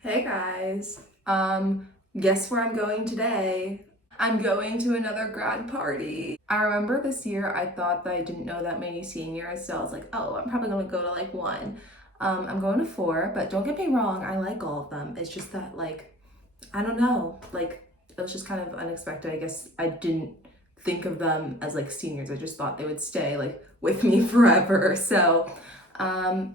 Hey guys, guess where I'm going today? I'm going to another grad party. I remember this year I thought that I didn't know that many seniors, so I was like, oh, I'm probably gonna go to like one. I'm going to four, but don't get me wrong, I like all of them. It's just that I don't know, it was just kind of unexpected. I guess I didn't think of them as like seniors. I just thought they would stay like with me forever.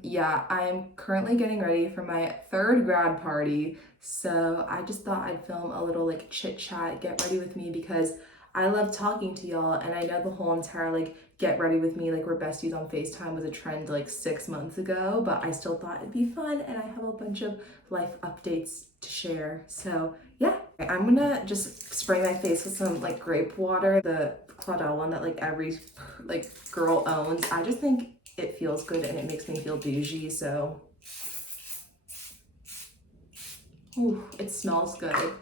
Yeah, I'm currently getting ready for my third grad party. So I just thought I'd film a little like chit chat, get ready with me because I love talking to y'all and I know the whole entire like get ready with me, like we're besties on FaceTime was a trend like 6 months ago, but I still thought it'd be fun and I have a bunch of life updates to share. So yeah, I'm gonna just spray my face with some like grape water, the Claudel one that like every like girl owns. I just think it feels good and it makes me feel bougie, so ooh, it smells good.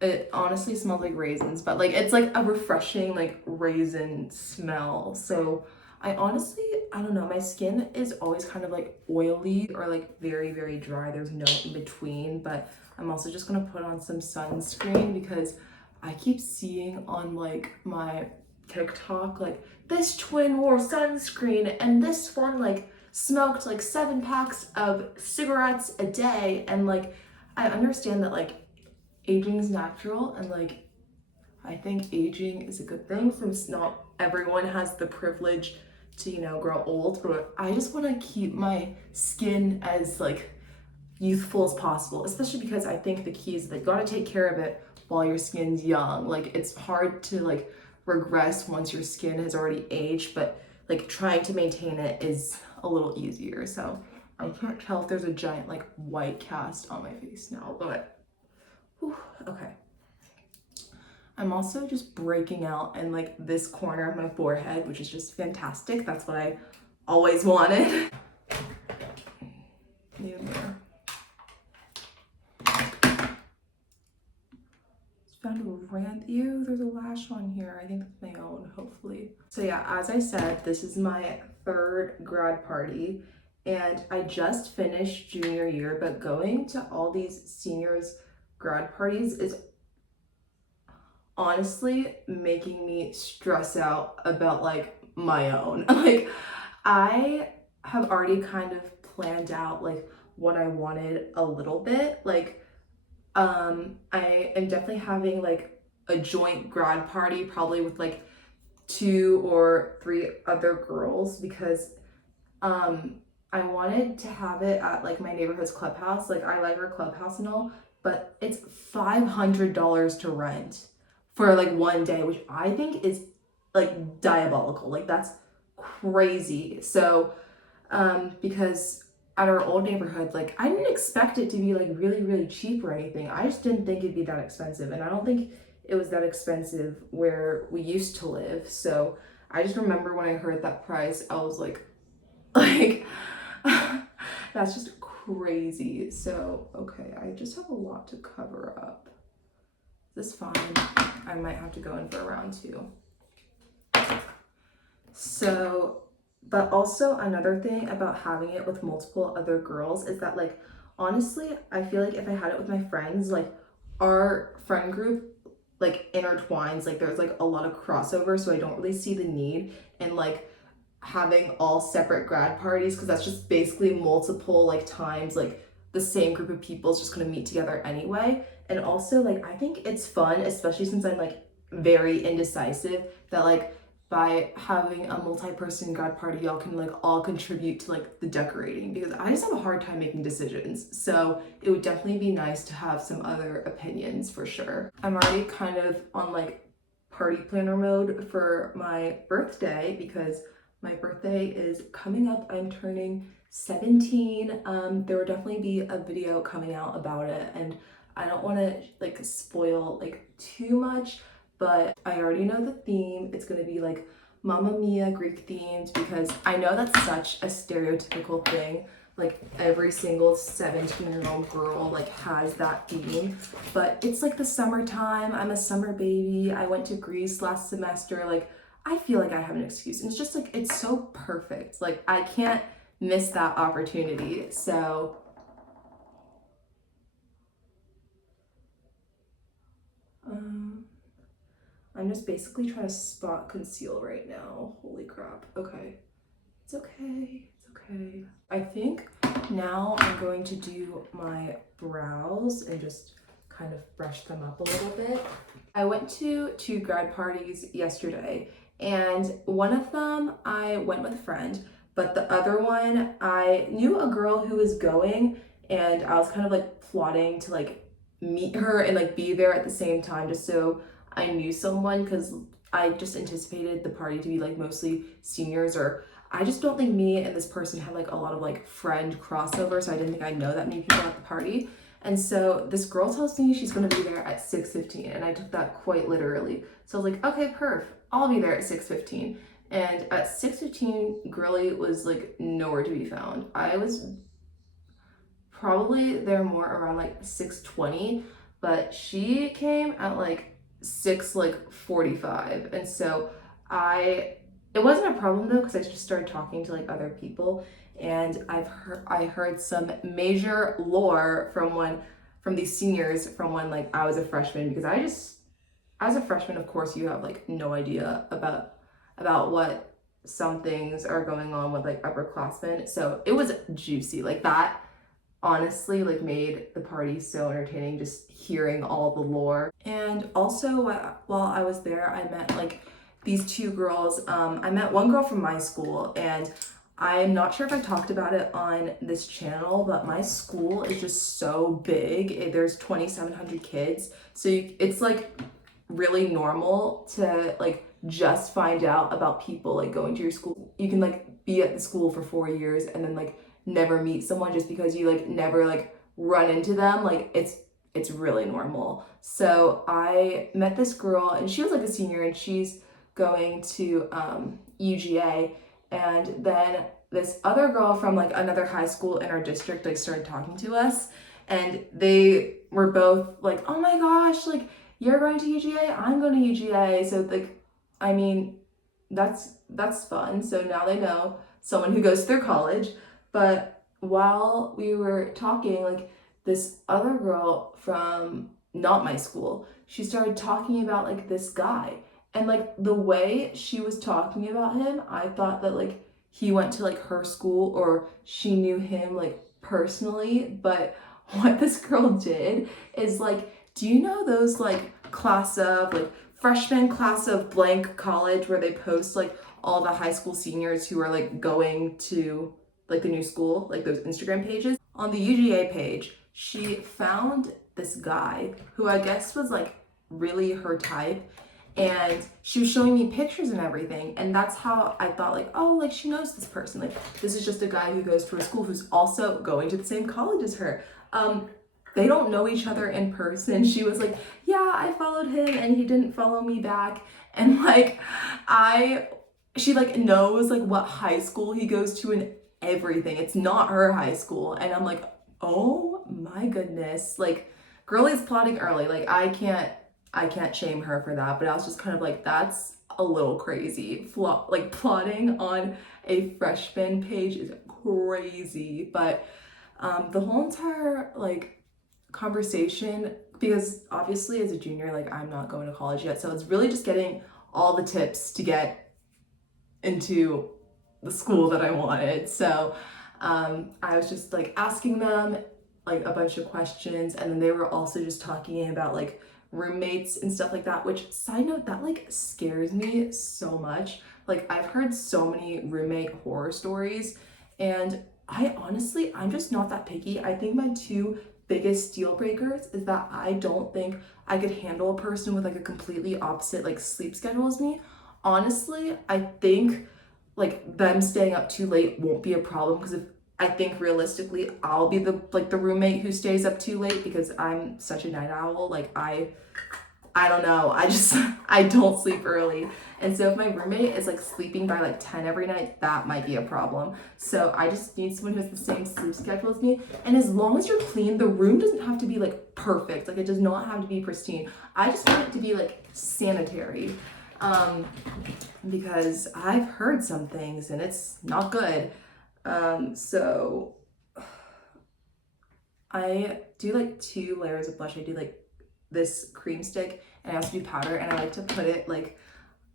It honestly smells like raisins, but like it's like a refreshing like raisin smell. So I don't know, my skin is always kind of like oily or like very dry. There's no in between, but I'm also just gonna put on some sunscreen because I keep seeing on like my TikTok like this twin wore sunscreen and this one like smoked like 7 packs of cigarettes a day, and like I understand that like aging is natural and like I think aging is a good thing since not everyone has the privilege to, grow old, but I just want to keep my skin as like youthful as possible, especially because I think the key is that you got to take care of it while your skin's young. Like it's hard to like regress once your skin has already aged, but like trying to maintain it is a little easier. So I can't tell if there's a giant like white cast on my face now, but whew, okay. I'm also just breaking out in like this corner of my forehead, which is just fantastic. That's what I always wanted. Yeah. Found a rant. Ew, there's a lash on here. I think that's my own, hopefully. So yeah, as I said, this is my third grad party and I just finished junior year, but going to all these seniors grad parties is honestly making me stress out about like my own. Like I have already kind of planned out like what I wanted a little bit. I am definitely having like a joint grad party probably with like 2 or 3 other girls because um I wanted to have it at like my neighborhood's clubhouse. Like I like our clubhouse and all, but it's $500 to rent for like one day, which I think is like diabolical. Like that's crazy. So because at our old neighborhood, like I didn't expect it to be like really cheap or anything. I just didn't think it'd be that expensive, and I don't think it was that expensive where we used to live. So I just remember when I heard that price, I was like, like that's just crazy. So okay, I just have a lot to cover up. Is this fine? I might have to go in for a round two. So, but also another thing about having it with multiple other girls is that like honestly, I feel like if I had it with my friends, like our friend group like intertwines, like there's like a lot of crossover, so I don't really see the need in like having all separate grad parties because that's just basically multiple like times like the same group of people is just going to meet together anyway. And also like I think it's fun, especially since I'm like very indecisive, that like by having a multi-person grad party y'all can like all contribute to like the decorating because I just have a hard time making decisions, so it would definitely be nice to have some other opinions for sure. I'm already kind of on like party planner mode for my birthday because my birthday is coming up. I'm turning 17. There will definitely be a video coming out about it, and I don't want to like spoil like too much, but I already know the theme. It's gonna be like Mamma Mia Greek themed because I know that's such a stereotypical thing. Like every single 17-year-old girl like has that theme, but it's like the summertime. I'm a summer baby. I went to Greece last semester. Like I feel like I have an excuse. And it's just like, it's so perfect. Like, I can't miss that opportunity. So, I'm just basically trying to spot conceal right now. Holy crap. Okay. It's okay. It's okay. I think now I'm going to do my brows and just kind of brush them up a little bit. I went to two grad parties yesterday, and one of them I went with a friend, but the other one I knew a girl who was going, and I was kind of like plotting to like meet her and like be there at the same time just so I knew someone, because I just anticipated the party to be like mostly seniors, or I just don't think me and this person had like a lot of like friend crossover, so I didn't think I'd know that many people at the party. And so this girl tells me she's gonna be there at 6:15, and I took that quite literally. So I was like, okay, perf, I'll be there at 6:15. And at 6:15, Girly was like nowhere to be found. I was probably there more around like 6:20, but she came at like 6:45. And so it wasn't a problem though, because I just started talking to like other people, and I heard some major lore from these seniors from when like I was a freshman, because I just, as a freshman, of course, you have like no idea about what some things are going on with like upperclassmen. So it was juicy. Like that honestly like made the party so entertaining, just hearing all the lore. And also while I was there, I met like these two girls. I met one girl from my school, and I'm not sure if I talked about it on this channel, but my school is just so big. There's 2,700 kids, so it's like really normal to like just find out about people like going to your school. You can like be at the school for 4 years and then like never meet someone just because you like never like run into them. Like it's really normal. So I met this girl, and she was like a senior, and she's going to UGA. And then this other girl from like another high school in our district like started talking to us, and they were both like, oh my gosh, like you're going to UGA, I'm going to UGA. So like, I mean, that's fun. So now they know someone who goes to their college. But while we were talking, like this other girl from not my school, she started talking about like this guy. And like the way she was talking about him, I thought that like he went to like her school, or she knew him like personally. But what this girl did is like, do you know those like class of like freshman class of blank college where they post like all the high school seniors who are like going to like the new school, like those Instagram pages? On the UGA page, she found this guy who I guess was like really her type, and she was showing me pictures and everything, and that's how I thought like, oh, like she knows this person, like this is just a guy who goes to her school who's also going to the same college as her. They don't know each other in person. She was like, yeah, I followed him and he didn't follow me back. And like she like knows like what high school he goes to and everything. It's not her high school. And I'm like, oh my goodness, like Girly's plotting early. Like I can't shame her for that, but I was just kind of like, that's a little crazy. Like plotting on a freshman page is crazy. But the whole entire like conversation, because obviously as a junior, like I'm not going to college yet, so it's really just getting all the tips to get into the school that I wanted. So I was just like asking them like a bunch of questions, and then they were also just talking about like roommates and stuff like that, which, side note, that like scares me so much. Like I've heard so many roommate horror stories, and I'm just not that picky. I think my two biggest deal breakers is that I don't think I could handle a person with like a completely opposite like sleep schedule as me. Honestly, I think like them staying up too late won't be a problem, because if I think realistically I'll be the roommate who stays up too late, because I'm such a night owl. Like I don't know. I don't sleep early. And so if my roommate is like sleeping by like 10 every night, that might be a problem. So I just need someone who has the same sleep schedule as me. And as long as you're clean, the room doesn't have to be like perfect. Like it does not have to be pristine. I just want it to be like sanitary. Because I've heard some things and it's not good. So I do like 2 layers of blush. I do like this cream stick, and I also do powder, and I like to put it like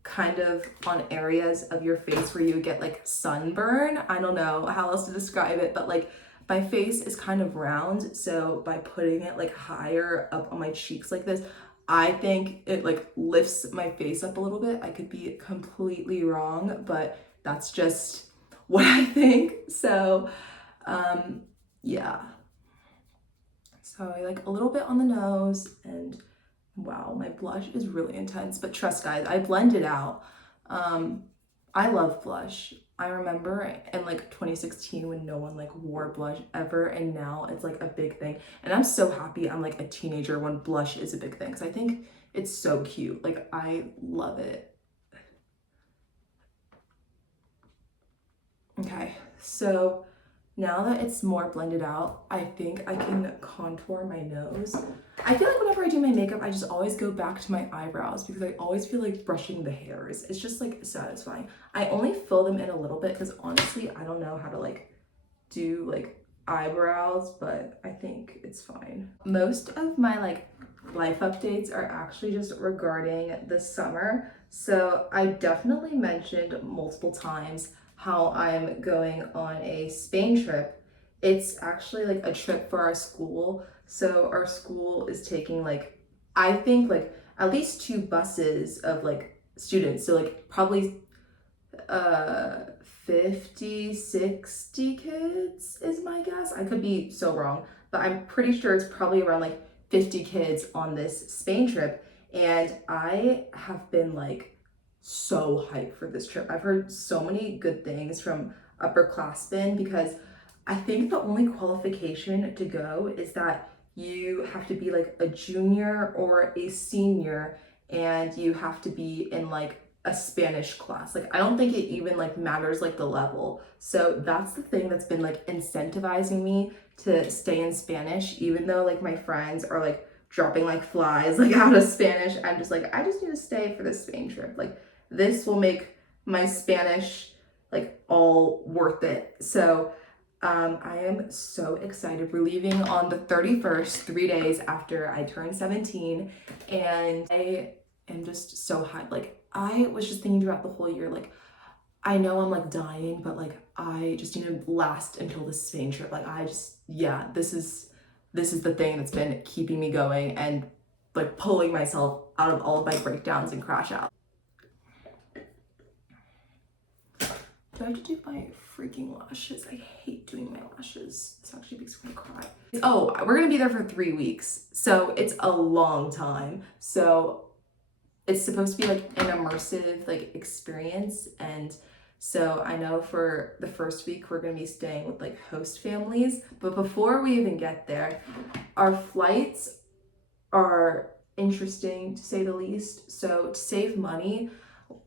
kind of on areas of your face where you get like sunburn. I don't know how else to describe it, but like my face is kind of round, so by putting it like higher up on my cheeks like this, I think it like lifts my face up a little bit. I could be completely wrong, but that's just what I think. So yeah, so I like a little bit on the nose, and wow, my blush is really intense, but trust guys, I blend it out. I love blush. I remember in like 2016 when no one like wore blush ever, and now it's like a big thing. And I'm so happy I'm like a teenager when blush is a big thing, because I think it's so cute. Like I love it. Okay, so now that it's more blended out, I think I can contour my nose. I feel like whenever I do my makeup, I just always go back to my eyebrows because I always feel like brushing the hairs. It's just like satisfying. I only fill them in a little bit because honestly, I don't know how to like do like eyebrows, but I think it's fine. Most of my like life updates are actually just regarding the summer. So I definitely mentioned multiple times how I'm going on a Spain trip. It's actually like a trip for our school. So our school is taking like, I think like at least 2 buses of like students. So like probably uh 50, 60 kids is my guess. I could be so wrong, but I'm pretty sure it's probably around like 50 kids on this Spain trip. And I have been like so hyped for this trip. I've heard so many good things from upperclassmen, because I think the only qualification to go is that you have to be like a junior or a senior, and you have to be in like a Spanish class. Like I don't think it even like matters like the level. So that's the thing that's been like incentivizing me to stay in Spanish, even though like my friends are like dropping like flies like out of Spanish. I'm just like, I just need to stay for this Spain trip. Like this will make my Spanish like all worth it. So I am so excited. We're leaving on the 31st, 3 days after I turned 17, and I am just so hyped. Like I was just thinking throughout the whole year, like I know I'm like dying, but like I just need to last until this Spain trip. Like I just, yeah, this is the thing that's been keeping me going and like pulling myself out of all of my breakdowns and crash out. Do I have to do my freaking lashes? I hate doing my lashes. This actually makes me cry. Oh, we're gonna be there for 3 weeks, so it's a long time. So it's supposed to be like an immersive like experience, and so I know for the first week we're gonna be staying with like host families. But before we even get there, our flights are interesting to say the least. So to save money,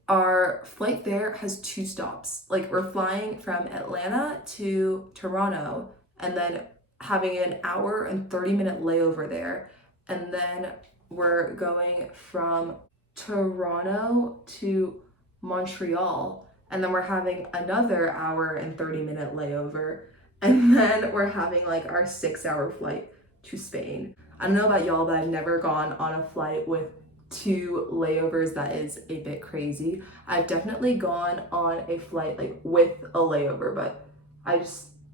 our flight there has 2 stops. Like we're flying from Atlanta to Toronto, and then having an hour and 30-minute layover there. And then we're going from Toronto to Montreal, and then we're having another hour and 30-minute layover. And then we're having like our 6-hour flight to Spain. I don't know about y'all, but I've never gone on a flight with 2 layovers. That is a bit crazy. I've definitely gone on a flight like with a layover, but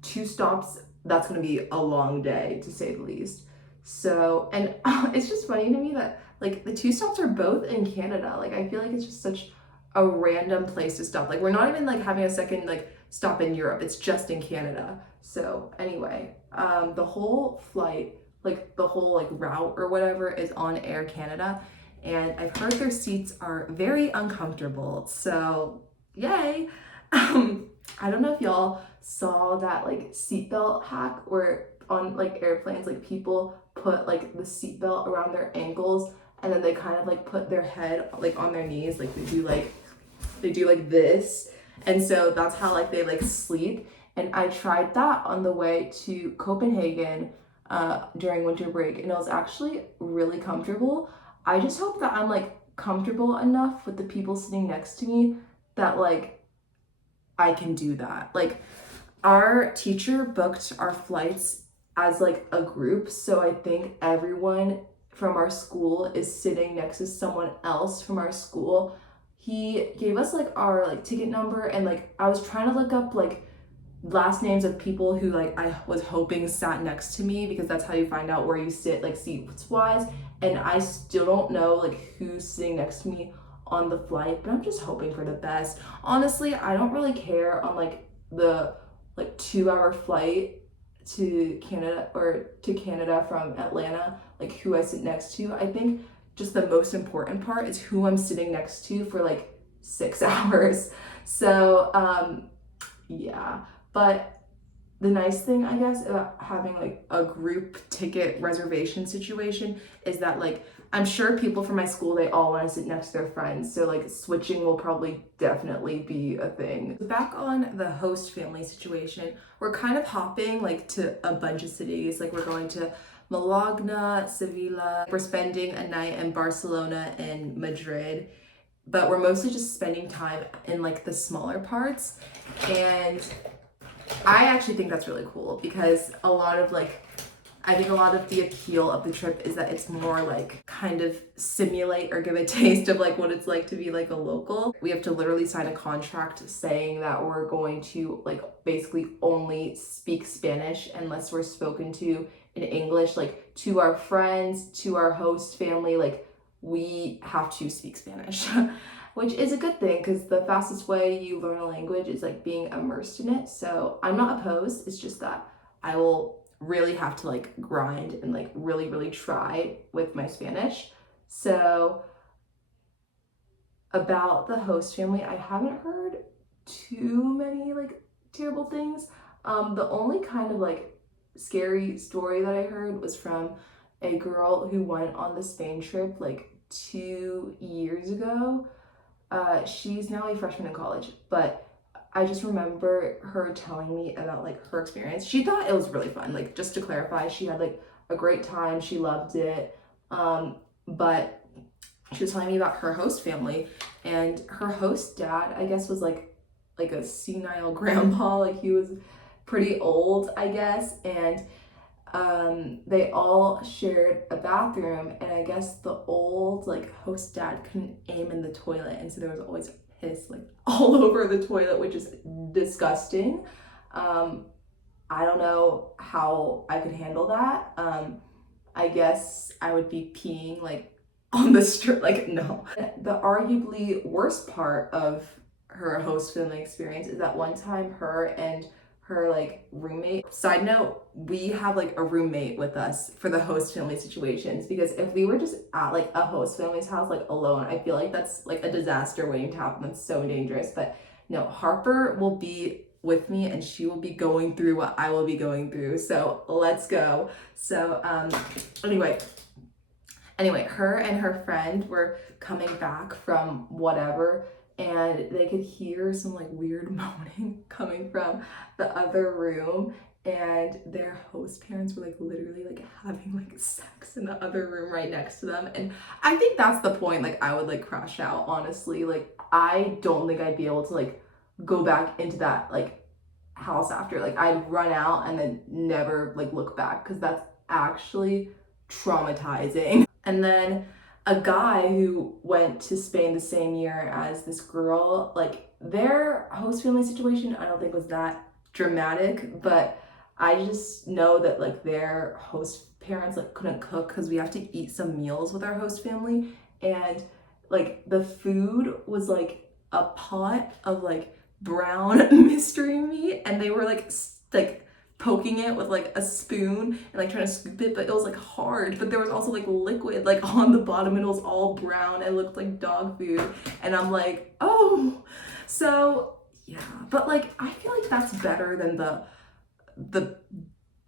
2 stops, that's gonna be a long day to say the least. So, and it's just funny to me that like the 2 stops are both in Canada. Like I feel like it's just such a random place to stop. Like we're not even like having a second like stop in Europe. It's just in Canada. So anyway, the whole flight, like the whole like route or whatever, is on Air Canada, and I've heard their seats are very uncomfortable. So yay. I don't know if y'all saw that like seatbelt hack where on like airplanes, like people put like the seatbelt around their ankles, and then they kind of like put their head like on their knees, like they do like this, and so that's how like they like sleep. And I tried that on the way to Copenhagen during winter break, and it was actually really comfortable. I just hope that I'm like comfortable enough with the people sitting next to me that like I can do that. Like our teacher booked our flights as like a group, so I think everyone from our school is sitting next to someone else from our school. He gave us like our like ticket number, and like I was trying to look up like last names of people who like I was hoping sat next to me, because that's how you find out where you sit like seats wise, and I still don't know like who's sitting next to me on the flight, but I'm just hoping for the best. Honestly, I don't really care on like the like 2 hour flight to Canada from Atlanta, like who I sit next to. I think just the most important part is who I'm sitting next to for like 6 hours. So yeah, but the nice thing, I guess, about having like a group ticket reservation situation is that like I'm sure people from my school, they all want to sit next to their friends, so like switching will probably definitely be a thing. Back on the host family situation, we're kind of hopping like to a bunch of cities. Like we're going to Malagna, Sevilla, we're spending a night in Barcelona and Madrid, but we're mostly just spending time in like the smaller parts. And I actually think that's really cool, because I think a lot of the appeal of the trip is that it's more like kind of simulate or give a taste of like what it's like to be like a local. We have to literally sign a contract saying that we're going to like basically only speak Spanish unless we're spoken to in English, like to our friends, to our host family, like we have to speak Spanish. Which is a good thing, because the fastest way you learn a language is like being immersed in it. So I'm not opposed, it's just that I will really have to like grind and like really try with my Spanish. So about the host family, I haven't heard too many like terrible things. The only kind of like scary story that I heard was from a girl who went on the Spain trip like 2 years ago. She's now a freshman in college, but I just remember her telling me about like her experience. She thought it was really fun. Like, just to clarify, she had like a great time. She loved it. But she was telling me about her host family, and her host dad, I guess, was like a senile grandpa. Like he was pretty old, I guess, and they all shared a bathroom, and I guess the old like host dad couldn't aim in the toilet, and so there was always piss like all over the toilet, which is disgusting. I don't know how I could handle that. I guess I would be peeing like on the street, like no. The arguably worst part of her host family experience is that one time her and her like roommate, side note, we have like a roommate with us for the host family situations, because if we were just at like a host family's house like alone, I feel like that's like a disaster waiting to happen. That's so dangerous. But no, Harper will be with me, and she will be going through what I will be going through, so let's go. So anyway, her and her friend were coming back from whatever, and they could hear some like weird moaning coming from the other room, and their host parents were like literally like having like sex in the other room right next to them. And I think that's the point, like I would like crash out, honestly. Like I don't think I'd be able to like go back into that like house after. Like I'd run out and then never like look back, because that's actually traumatizing. And then a guy who went to Spain the same year as this girl, like their host family situation, I don't think was that dramatic, but I just know that like their host parents like couldn't cook, because we have to eat some meals with our host family, and like the food was like a pot of like brown mystery meat, and they were like poking it with like a spoon and like trying to scoop it, but it was like hard, but there was also like liquid like on the bottom, and it was all brown and looked like dog food, and I'm like, oh. So yeah, but like I feel like that's better than the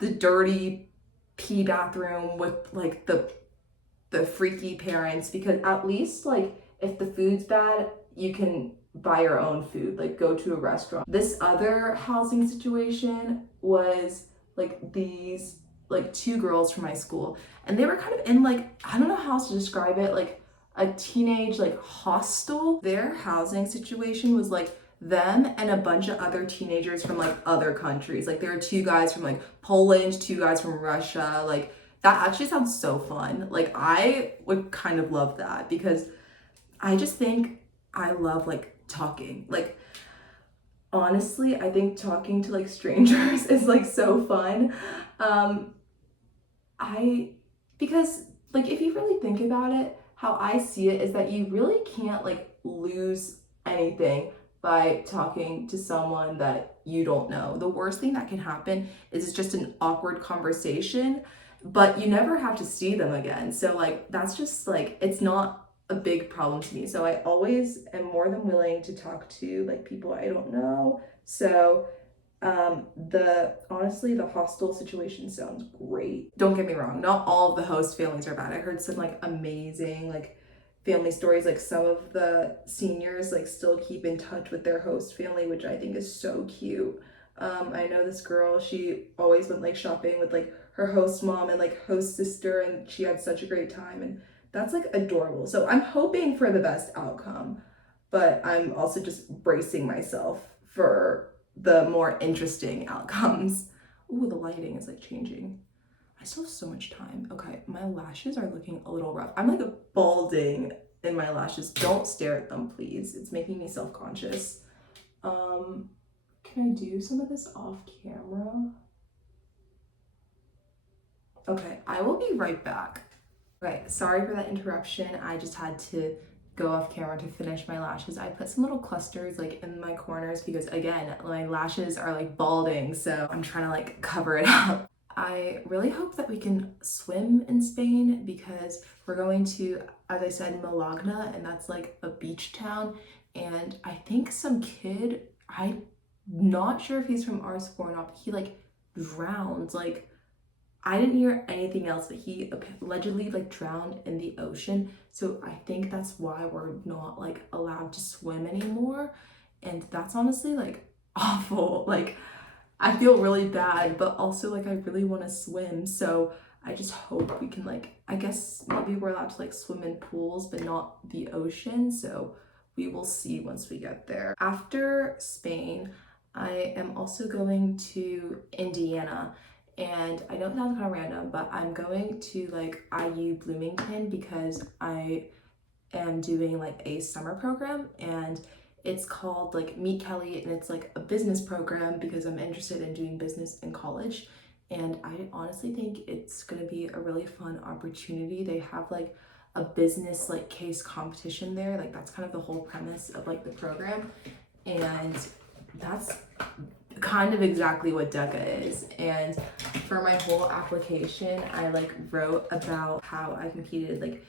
dirty pee bathroom with like the freaky parents, because at least like if the food's bad, you can buy your own food, like go to a restaurant. This other housing situation was like these like two girls from my school, and they were kind of in like, I don't know how else to describe it, like a teenage like hostel. Their housing situation was like them and a bunch of other teenagers from like other countries. Like there were two guys from like Poland, two guys from Russia, like That actually sounds so fun. Like I would kind of love that because I just think I love like talking. Like honestly, I think talking to like strangers is like so fun. Um I because like if you really think about it, how I see it is that you really can't like lose anything by talking to someone that you don't know. The worst thing that can happen is it's just an awkward conversation, but you never have to see them again. So like that's just like it's not a big problem to me. So I always am more than willing to talk to like people I don't know. So the honestly, the hostel situation sounds great. Don't get me wrong, not all of the host families are bad. I heard some like amazing like family stories. Like some of the seniors like still keep in touch with their host family, which I think is so cute. I know this girl, she always went like shopping with like her host mom and like host sister, and she had such a great time, and that's like adorable. So I'm hoping for the best outcome, but I'm also just bracing myself for the more interesting outcomes. Ooh, the lighting is like changing. I still have so much time. Okay, my lashes are looking a little rough. I'm like balding in my lashes. Don't stare at them, please. It's making me self-conscious. Can I do some of this off camera? Okay, I will be right back. Okay, sorry for that interruption. I just had to go off camera to finish my lashes. I put some little clusters like in my corners because again, my lashes are like balding, so I'm trying to like cover it up. I really hope that we can swim in Spain because we're going to, as I said, Malagna, and that's like a beach town. And I think some kid, I'm not sure if he's from our school or not, but he like drowned. Like I didn't hear anything else, but he allegedly like drowned in the ocean. So I think that's why we're not like allowed to swim anymore. And that's honestly like awful. Like I feel really bad, but also like I really want to swim. So I just hope we can like, I guess maybe we're allowed to like swim in pools, but not the ocean. So we will see once we get there. After Spain, I am also going to Indiana. And I know it sounds kind of random, but I'm going to like IU Bloomington because I am doing like a summer program, and it's called like Meet Kelly, and it's like a business program because I'm interested in doing business in college. And I honestly think it's gonna be a really fun opportunity. They have like a business like case competition there. Like that's kind of the whole premise of like the program. And that's kind of exactly what DECA is. And for my whole application, I like wrote about how I competed like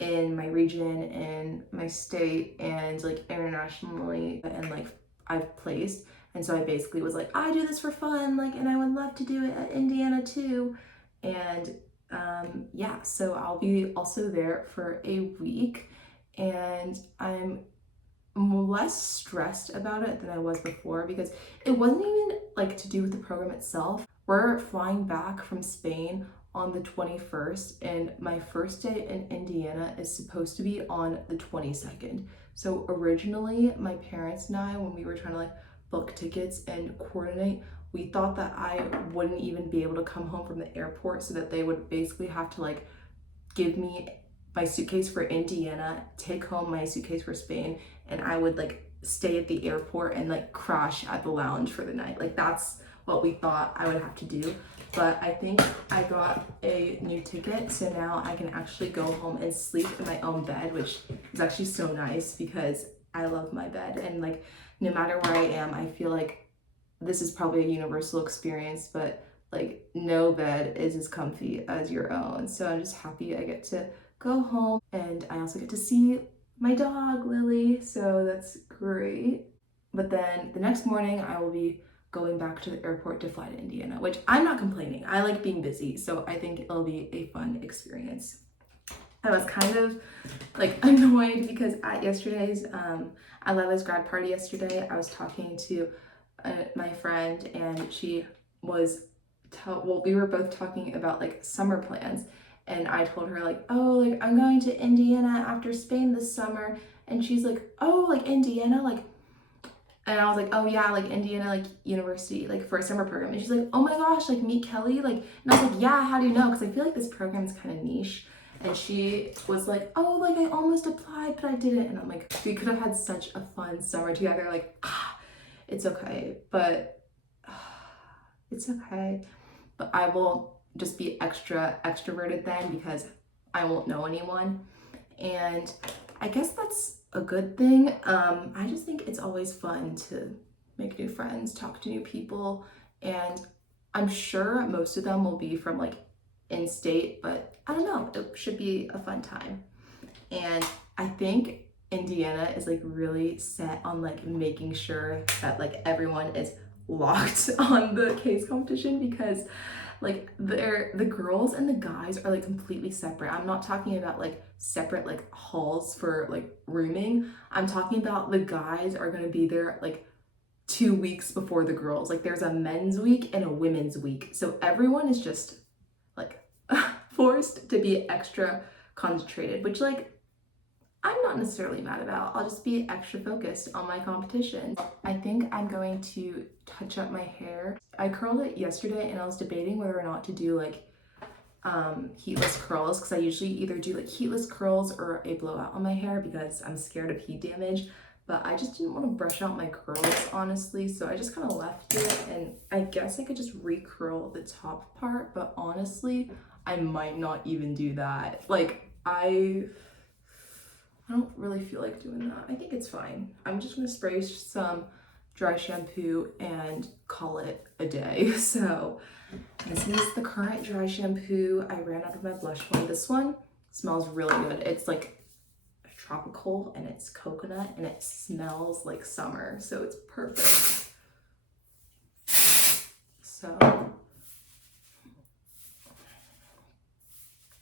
in my region, in my state, and like internationally, and like I've placed. And so I basically was like, I do this for fun, like, and I would love to do it at Indiana too. And yeah, so I'll be also there for a week, and I'm less stressed about it than I was before because it wasn't even like to do with the program itself. We're flying back from Spain on the 21st, and my first day in Indiana is supposed to be on the 22nd. So originally, my parents and I, when we were trying to like book tickets and coordinate, we thought that I wouldn't even be able to come home from the airport, so that they would basically have to like give me my suitcase for Indiana, take home my suitcase for Spain, and I would like stay at the airport and like crash at the lounge for the night. Like that's what we thought I would have to do. But I think I got a new ticket, so now I can actually go home and sleep in my own bed, which is actually so nice because I love my bed. And like no matter where I am, I feel like this is probably a universal experience, but like no bed is as comfy as your own. So I'm just happy I get to go home, and I also get to see my dog Lily, so that's great. But then the next morning I will be going back to the airport to fly to Indiana, which I'm not complaining. I like being busy, so I think it'll be a fun experience. I was kind of like annoyed because at yesterday's Lila's grad party yesterday, I was talking to my friend, and she was well, we were both talking about like summer plans, and I told her like, oh, like I'm going to Indiana after Spain this summer, and she's like, oh, like Indiana, like And I was like, oh yeah, like Indiana, like university, like for a summer program. And she's like, oh my gosh, like meet Kelly. Like, and I was like, yeah, how do you know? Because I feel like this program is kind of niche. And she was like, oh, like I almost applied, but I didn't. And I'm like, we could have had such a fun summer together. Like, it's okay, but it's okay. But I will just be extra extroverted then because I won't know anyone. And I guess that's a good thing. I just think it's always fun to make new friends, talk to new people, and I'm sure most of them will be from like in state, but I don't know, it should be a fun time. And I think Indiana is like really set on like making sure that like everyone is locked on the case competition because like the girls and the guys are like completely separate. I'm not talking about like separate like halls for like rooming. I'm talking about the guys are going to be there like 2 weeks before the girls. Like there's a men's week and a women's week, so everyone is just like forced to be extra concentrated, which like I'm not necessarily mad about. I'll just be extra focused on my competition. I think I'm going to touch up my hair. I curled it yesterday and I was debating whether or not to do like heatless curls because I usually either do like heatless curls or a blowout on my hair because I'm scared of heat damage. But I just didn't want to brush out my curls, honestly, so I just kind of left it, and I guess I could just recurl the top part, but honestly, I might not even do that. Like, I don't really feel like doing that. I think it's fine. I'm just gonna spray some dry shampoo and call it a day. So this is the current dry shampoo. I ran out of my blush one. This one smells really good. It's like tropical and it's coconut and it smells like summer. So it's perfect. So,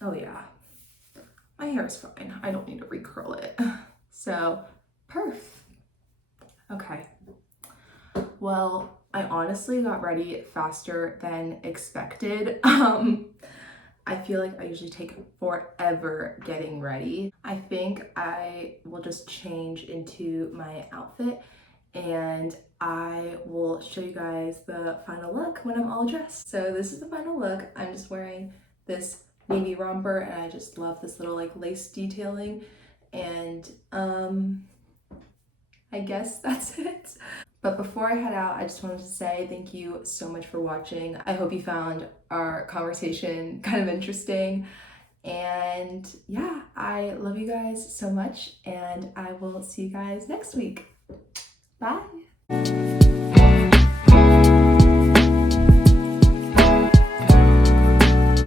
oh yeah. My hair is fine. I don't need to recurl it. So, perf. Okay. Well, I honestly got ready faster than expected. I feel like I usually take forever getting ready. I think I will just change into my outfit and I will show you guys the final look when I'm all dressed. So this is the final look. I'm just wearing this navy romper and I just love this little like lace detailing, and I guess that's it. But before I head out, I just wanted to say thank you so much for watching. I hope you found our conversation kind of interesting. And yeah, I love you guys so much, and I will see you guys next week. Bye.